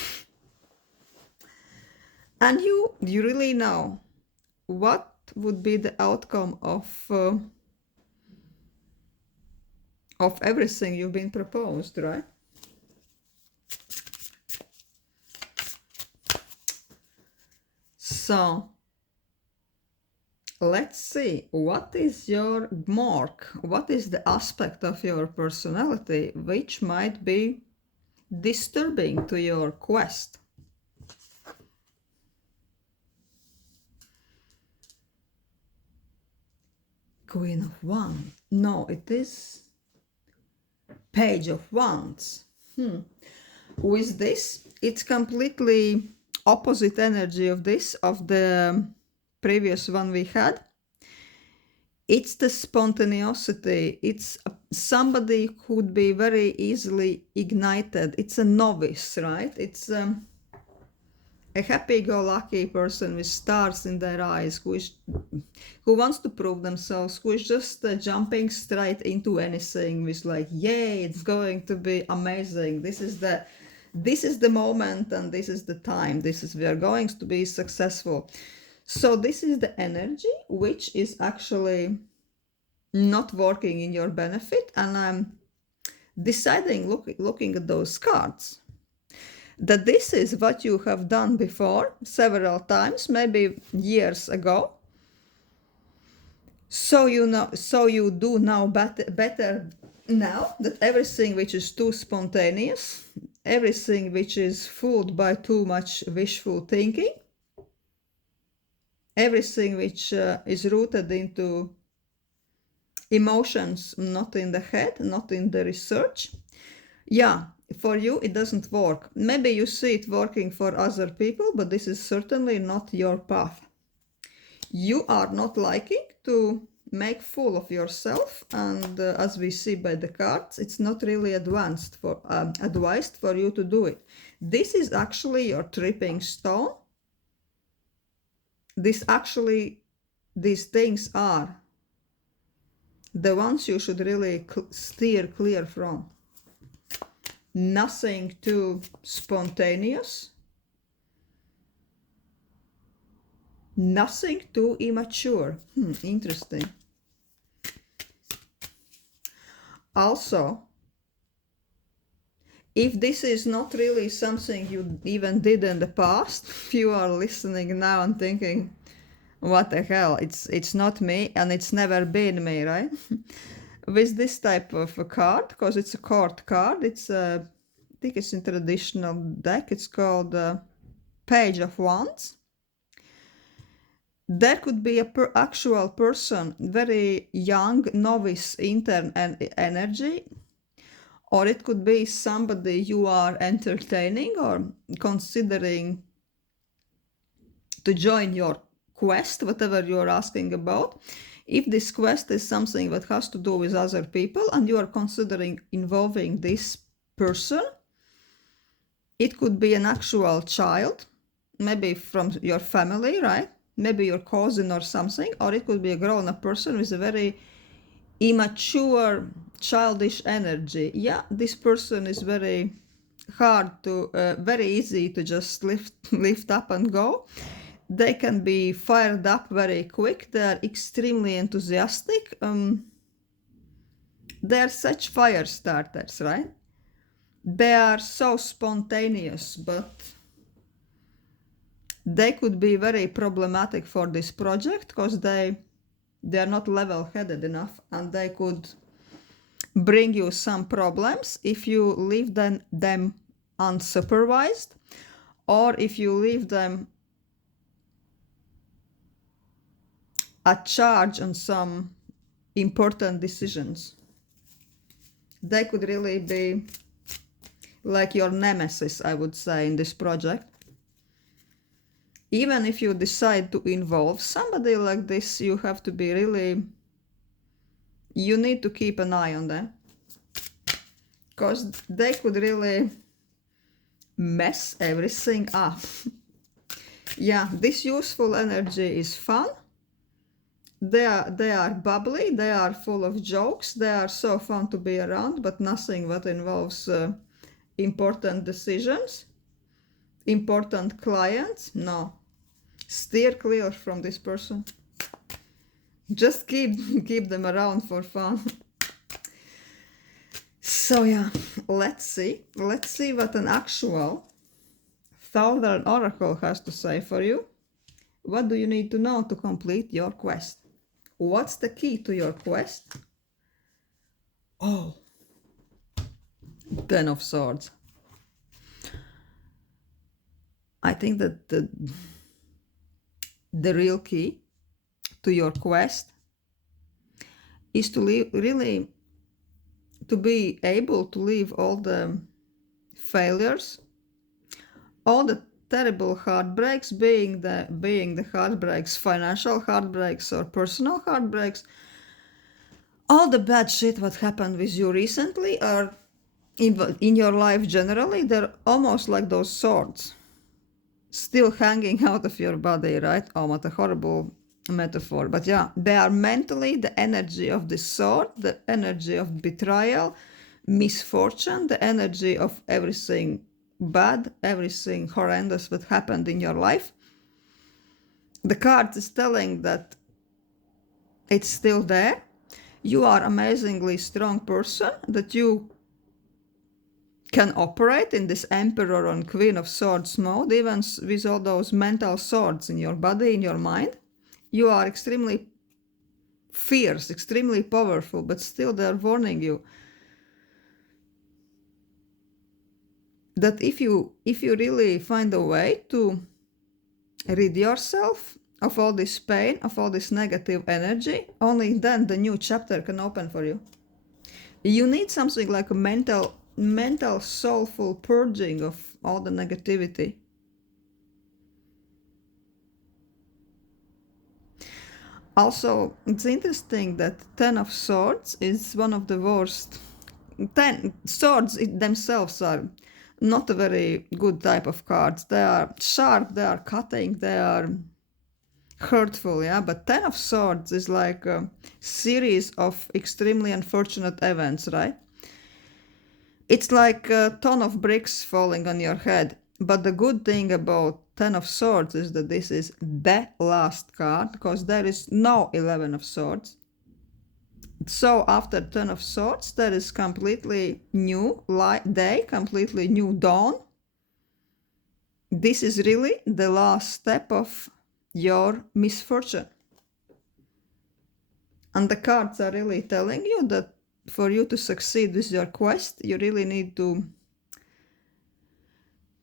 And you really know what would be the outcome of everything you've been proposed, right? So let's see, what is your mark? What is the aspect of your personality which might be disturbing to your quest? Queen of Wands. No, it is Page of Wands. With this, it's completely opposite energy of this, of the previous one we had. It's the spontaneity. It's somebody who would be very easily ignited. It's a novice, right? It's a happy-go-lucky person with stars in their eyes who wants to prove themselves, who is just jumping straight into anything with like, yay, it's going to be amazing. This is the moment and this is the time. We are going to be successful. So this is the energy which is actually not working in your benefit, and I'm deciding, looking at those cards, that this is what you have done before several times, maybe years ago. So you do now better now, that everything which is too spontaneous, everything which is fooled by too much wishful thinking, everything which is rooted into emotions, not in the head, not in the research, yeah, for you it doesn't work. Maybe you see it working for other people, but this is certainly not your path. You are not liking to make fool of yourself, and as we see by the cards, it's not really advised for you to do it. This is actually your tripping stone. These things are the ones you should really steer clear from. Nothing too spontaneous, nothing too immature. Interesting. Also, if this is not really something you even did in the past, if you are listening now and thinking, what the hell, it's not me and it's never been me, right? With this type of a card, because it's a court card, I think it's in traditional deck, it's called Page of Wands. There could be a actual person, very young, novice intern energy, or it could be somebody you are entertaining or considering to join your quest, whatever you are asking about. If this quest is something that has to do with other people and you are considering involving this person, it could be an actual child, maybe from your family, right? Maybe your cousin or something, or it could be a grown-up person with a very immature, childish energy. Yeah, this person is very very easy to just lift up and go. They can be fired up very quick. They are extremely enthusiastic. They are such fire starters, right? They are so spontaneous, but they could be very problematic for this project because they are not level-headed enough, and they could bring you some problems if you leave them unsupervised, or if you leave them a charge on some important decisions. They could really be like your nemesis, I would say, in this project. Even if you decide to involve somebody like this, you have to be really, you need to keep an eye on them, because they could really mess everything up. Yeah, this useful energy is fun. They are bubbly, they are full of jokes, they are so fun to be around, but nothing that involves important decisions, important clients. No, steer clear from this person. Just keep them around for fun. So yeah, let's see what an actual Southern Oracle has to say for you. What do you need to know to complete your quest? What's the key to your quest? Oh, Ten of Swords. I think that the real key to your quest is to really to be able to leave all the failures, all the terrible heartbreaks, being the heartbreaks, financial heartbreaks or personal heartbreaks, all the bad shit what happened with you recently or in your life generally. They're almost like those swords still hanging out of your body, right? Oh, what a horrible metaphor. But yeah, they are mentally the energy of the sword, the energy of betrayal, misfortune, the energy of everything bad, everything horrendous that happened in your life. The card is telling that it's still there. You are amazingly strong person, that you can operate in this Emperor and Queen of Swords mode, even with all those mental swords in your body, in your mind. You are extremely fierce, extremely powerful, but still they're warning you that if you really find a way to rid yourself of all this pain, of all this negative energy, only then the new chapter can open for you. You need something like a mental soulful purging of all the negativity. Also, it's interesting that Ten of Swords is one of the worst. Ten swords themselves are not a very good type of cards. They are sharp, they are cutting, they are hurtful, yeah. But Ten of Swords is like a series of extremely unfortunate events, right? It's like a ton of bricks falling on your head. But the good thing about Ten of Swords is that this is the last card, because there is no 11 of Swords. So after Ten of Swords, there is completely new day, completely new dawn. This is really the last step of your misfortune. And the cards are really telling you that for you to succeed with your quest, you really need to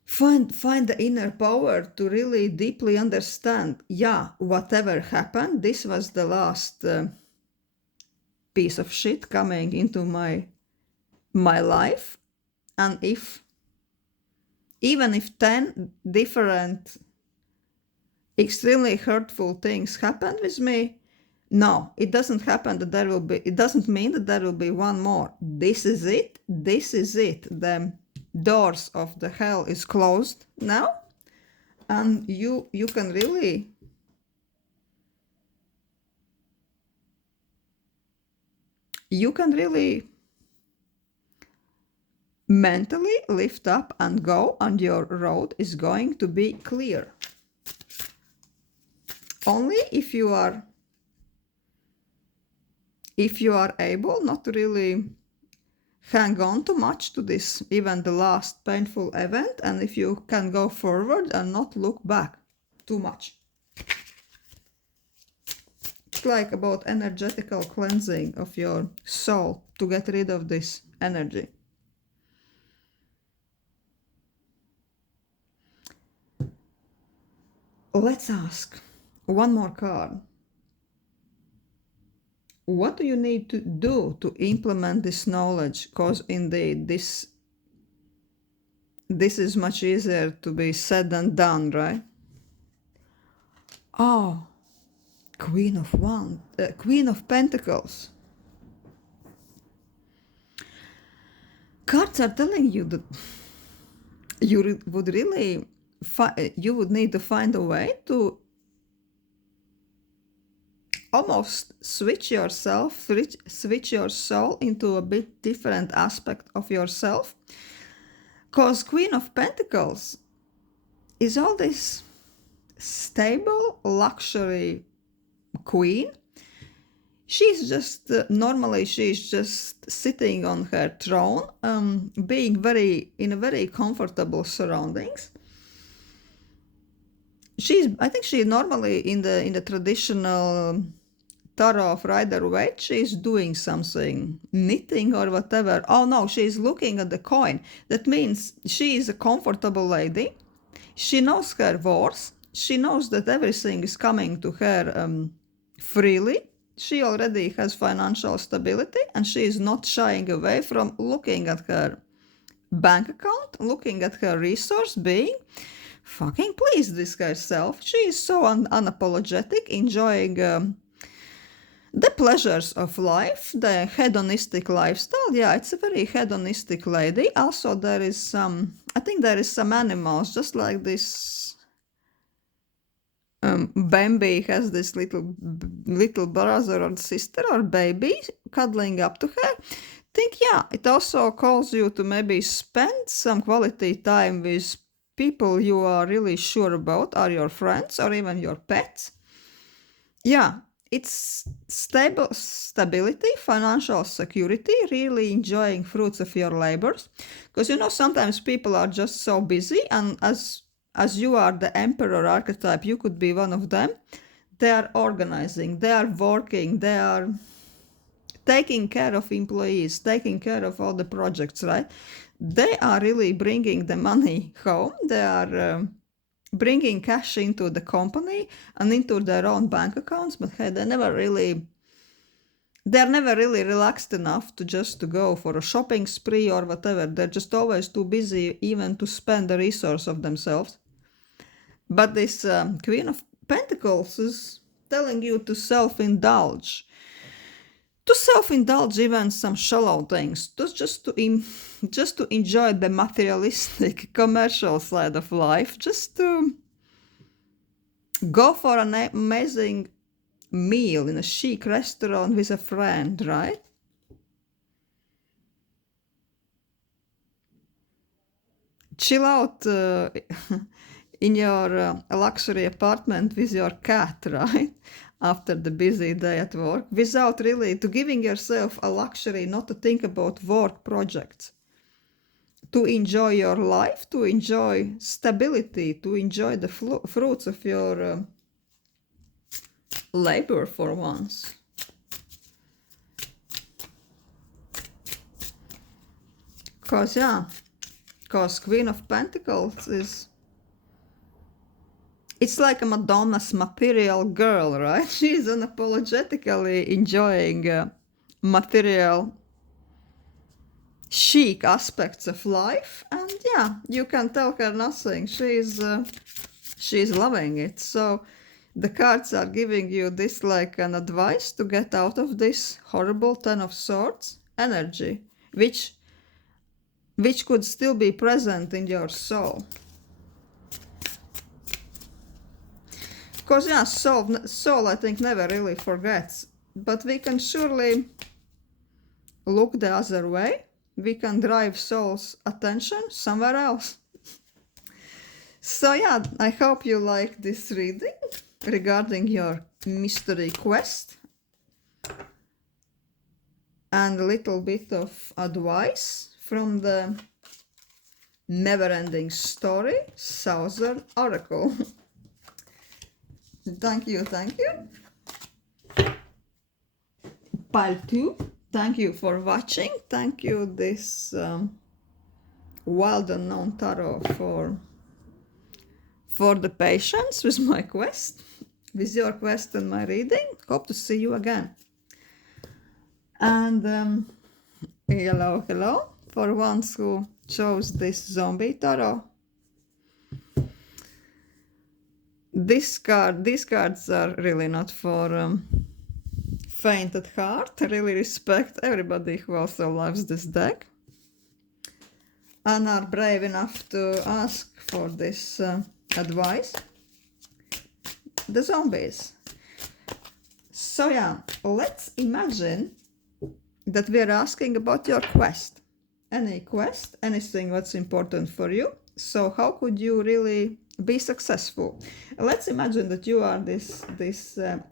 find the inner power to really deeply understand, yeah, whatever happened, this was the last piece of shit coming into my life. And even if 10 different extremely hurtful things happened with me, no, it doesn't happen that there will be, it doesn't mean that there will be one more. This is it. The doors of the hell is closed now, and you can really mentally lift up and go, and your road is going to be clear. Only if you are able not to really hang on too much to this, even the last painful event, and if you can go forward and not look back too much. It's like about energetical cleansing of your soul to get rid of this energy. Let's ask one more card. what do you need to do to implement this knowledge? Because indeed, this is much easier to be said than done, right? Oh, Queen of Pentacles. Cards are telling you that you would really, you would need to find a way to almost switch your soul into a bit different aspect of yourself. Because Queen of Pentacles is all this stable luxury queen. She's just, normally she's just sitting on her throne, being in a very comfortable surroundings. I think she normally in the traditional tarot of Rider-Waite, she's doing something, knitting or whatever. Oh no, she's looking at the coin. That means she is a comfortable lady. She knows her worth. She knows that everything is coming to her freely. She already has financial stability, and she is not shying away from looking at her bank account, looking at her resource, being fucking pleased with herself. She is so unapologetic, enjoying the pleasures of life, the hedonistic lifestyle. Yeah, it's a very hedonistic lady. Also, there is some, I think there is some animals, just like this Bambi has this little brother or sister or baby cuddling up to her. Think, yeah, it also calls you to maybe spend some quality time with people you are really sure about, are your friends or even your pets. Yeah, it's stability, financial security, really enjoying fruits of your labors. Because sometimes people are just so busy, and as you are the emperor archetype, you could be one of them. They are organizing, they are working, they are taking care of employees, taking care of all the projects, right? They are really bringing the money home. They are bringing cash into the company and into their own bank accounts, but hey, they're never really relaxed enough to go for a shopping spree or whatever. They're just always too busy even to spend the resource of themselves. But this Queen of Pentacles is telling you to self-indulge. To self-indulge even some shallow things, just to enjoy the materialistic, commercial side of life, just to go for an amazing meal in a chic restaurant with a friend, right? Chill out in your luxury apartment with your cat, right? After the busy day at work, without really to giving yourself a luxury not to think about work projects, to enjoy your life, to enjoy stability, to enjoy the fruits of your labor for once. Because Queen of Pentacles it's like a Madonna's material girl, right? She's unapologetically enjoying material chic aspects of life, and yeah, you can tell her nothing. She's loving it. So the cards are giving you this like an advice to get out of this horrible Ten of Swords energy, which could still be present in your soul. Because yeah, soul I think never really forgets, but we can surely look the other way. We can drive soul's attention somewhere else. So yeah, I hope you like this reading regarding your mystery quest and a little bit of advice from the Neverending Story Southern Oracle. Thank you. Pile 2, thank you for watching. Thank you, this wild unknown tarot, for the patience with my quest, with your quest and my reading. Hope to see you again. And hello, hello, for ones who chose this zombie tarot. These cards are really not for faint at heart. I really respect everybody who also loves this deck and are brave enough to ask for this advice. The zombies. So yeah, let's imagine that we are asking about your quest. Any quest, anything what's important for you. So how could you really be successful? Let's imagine that you are this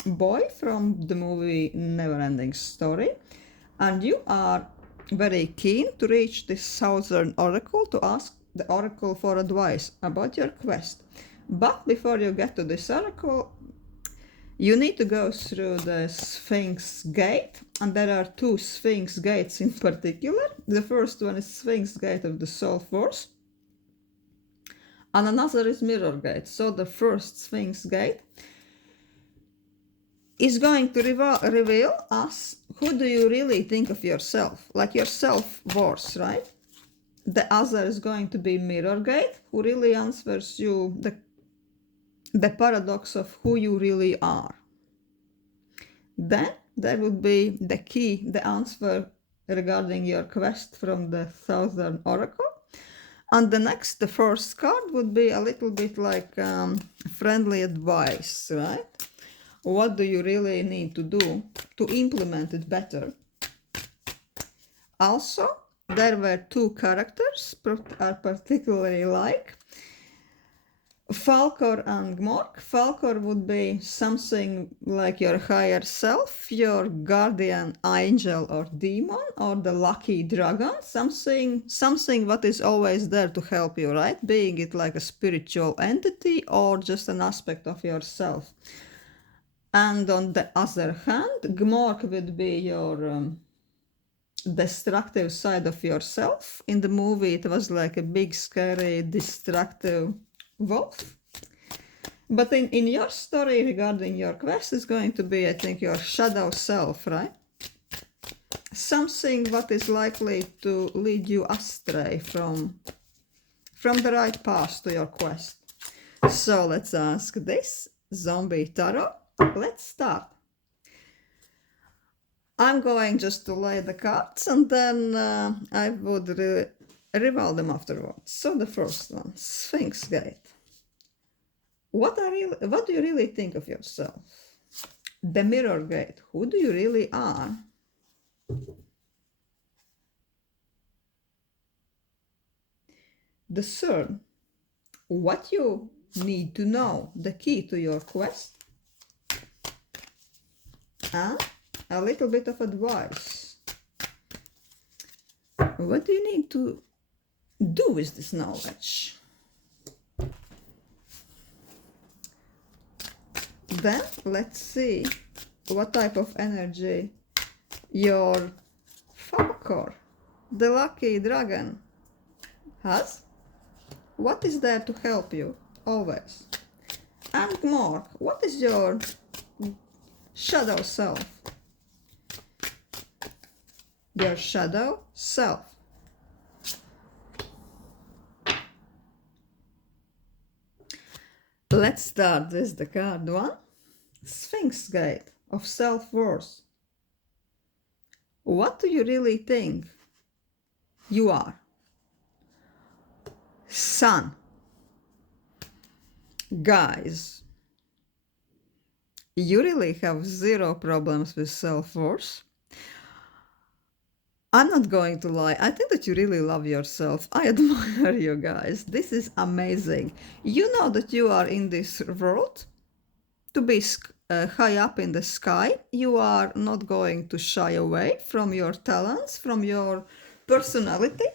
boy from the movie Neverending Story, and you are very keen to reach this southern oracle to ask the oracle for advice about your quest. But before you get to this oracle, you need to go through the Sphinx Gate, and there are two Sphinx Gates in particular. The first one is Sphinx Gate of the Soul Force, and another is Mirror Gate. So the first Sphinx Gate is going to reveal us who do you really think of yourself, like your self-worth, right? The other is going to be Mirror Gate, who really answers you the paradox of who you really are. Then there would be the key, the answer regarding your quest from the Southern Oracle. And the first card would be a little bit like friendly advice, right? What do you really need to do to implement it better? Also, there were two characters I particularly like. Falkor and Gmork. Falkor would be something like your higher self, your guardian angel or demon, or the lucky dragon, something what is always there to help you, right? Being it like a spiritual entity or just an aspect of yourself. And on the other hand, Gmork would be your destructive side of yourself. In the movie, it was like a big, scary, destructive wolf. But in your story regarding your quest is going to be, I think, your shadow self, right? Something what is likely to lead you astray from the right path to your quest. So let's ask this zombie tarot. Let's start. I'm going just to lay the cards, and then I would reveal them afterwards. So the first one, Sphinx Gate. What do you really think of yourself? The Mirror Gate. Who do you really are? The third, what you need to know, the key to your quest. And a little bit of advice. What do you need to do with this knowledge? Then let's see what type of energy your Falkor, the lucky dragon, has. What is there to help you always? And Gmork, what is your shadow self? Your shadow self. Let's start with the card one. Sphinx Gate of self-worth. What do you really think you are? Sun. Guys, you really have zero problems with self-worth. I'm not going to lie, I think that you really love yourself. I admire you guys. This is amazing. You know that you are in this world to be high up in the sky. You are not going to shy away from your talents, from your personality,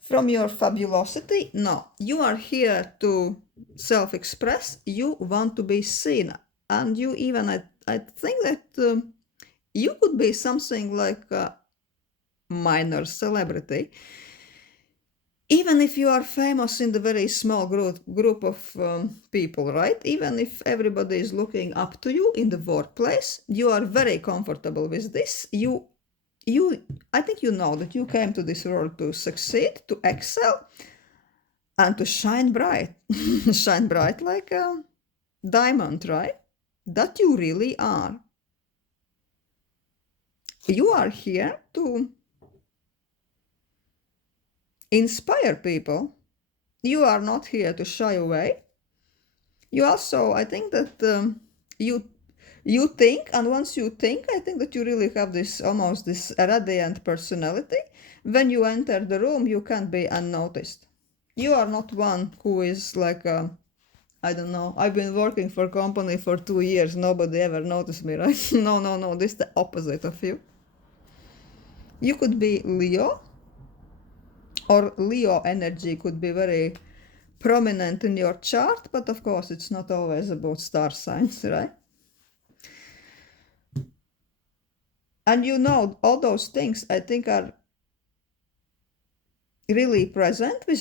from your fabulosity. No, you are here to self-express. You want to be seen. And you even, I think that you could be something like a minor celebrity. Even if you are famous in the very small group of people, right? Even if everybody is looking up to you in the workplace, you are very comfortable with this. You I think you know that you came to this world to succeed, to excel, and to shine bright. Shine bright like a diamond, right? That you really are. You are here to inspire people. You are not here to shy away. You also, I think that you think, and once you think, I think that you really have this almost this radiant personality. When you enter the room, you can't be unnoticed. You are not one who is like I don't know. I've been working for a company for 2 years. Nobody ever noticed me, right? No, no, no. This is the opposite of you. You could be Leo, or Leo energy could be very prominent in your chart, but of course it's not always about star signs, right? And you know, all those things I think are really present with